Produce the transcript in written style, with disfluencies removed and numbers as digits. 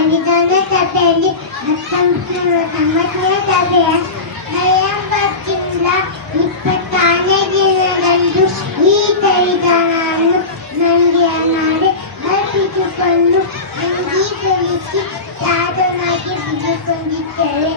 ಸಂವಿಧಾನ ಸಭೆಯಲ್ಲಿ 1990ನೇ ಸಭೆಯ ನವೆಂಬರ್ ತಿಂಗಳ 26ನೇ ದಿನದಂದು ಈ ಸಂವಿಧಾನವನ್ನು ನನಗೆ ಮಾಡಿ ಅರ್ಪಿಸಿಕೊಂಡು ಅಂಗೀಕರಿಸಿ ಸಾಧನಾಗಿ ಬಿಟ್ಟುಕೊಂಡಿದ್ದೇವೆ.